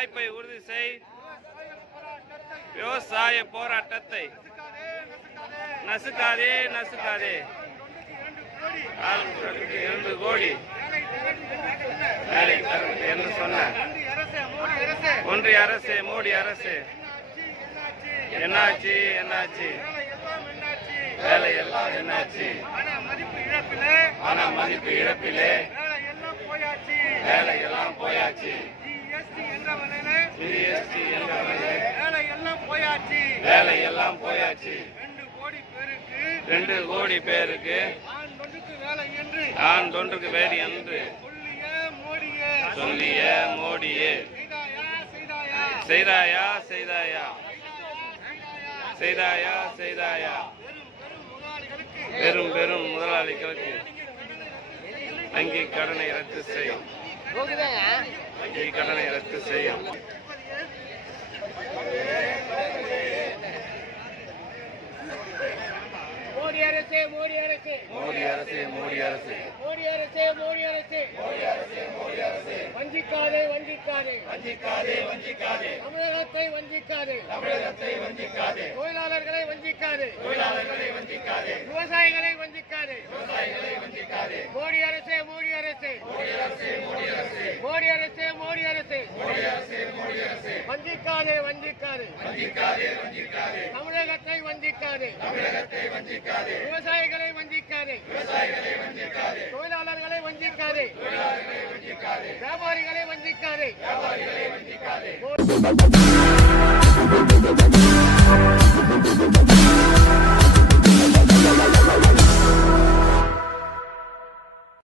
வாய்ப்பை உறுதி செய். விவசாய போராட்டத்தை. நசுக்காதே நசுக்காதே. இரண்டு கோடி. வேலை தரும் என்று சொன்ன. ஒன்றிய அரசு மோடி அரசு. என்னாச்சு என்னாச்சு? வேலை எல்லாம் என்னாச்சு? ஆனா மதிப்பு இழப்பிலே வேலை எல்லாம் போயாச்சு ஜிஎஸ்டி என்ற வகையிலே வேலை எல்லாம் போயாச்சு. ரெண்டு கோடி பேருக்கு ஆண் தொன்றுக்கு வேடி என்று சொல்லிய மோடியே. செய்தாயா செய்தாயா? செய்தாயா செய்தாயா? பெரும் பெரும் முதலாளிகளுக்கு. வங்கி கடனை ரத்து செய்யும். வங்கி கடனை ரத்து செய்யும். மோடி அரசே மோடி அரசே. மோடி அரசு மோடி அரசு. மோடி அரசே மோடி அரசே. வஞ்சிக்காதே வஞ்சிக்காதே. வஞ்சிக்காதே வஞ்சிக்காதே. தமிழகத்தை வஞ்சிக்காதே. தமிழகத்தை வஞ்சிக்காதே. தொழிலாளர்களை வஞ்சிக்காதே. தொழிலாளர்களை வஞ்சிக்காதே. விவசாயிகளை வஞ்சிக்காதே விவசாயிகளை வஞ்சிக்காதே மோடி அரசே மோடி அரசே மோடி அரசு மோடி அரசு மோடி அரசே மோடி அரசே மோடி அரசு மோடி அரசு வஞ்சிக்காதே வஞ்சிக்காதே. வஞ்சிக்காதே வஞ்சிக்காதே தமிழகத்தை வஞ்சிக்காதே. தமிழகத்தை வஞ்சிக்காதே விவசாயிகளை வஞ்சிக்காதே. விவசாயிகளை வஞ்சிக்காதே தொழிலாளர்களை வஞ்சிக்காதே தொழிலாளர்களை வஞ்சிக்காதே வியாபாரிகளை வஞ்சிக்காதே. வியாபாரிகளை வஞ்சிக்காதே.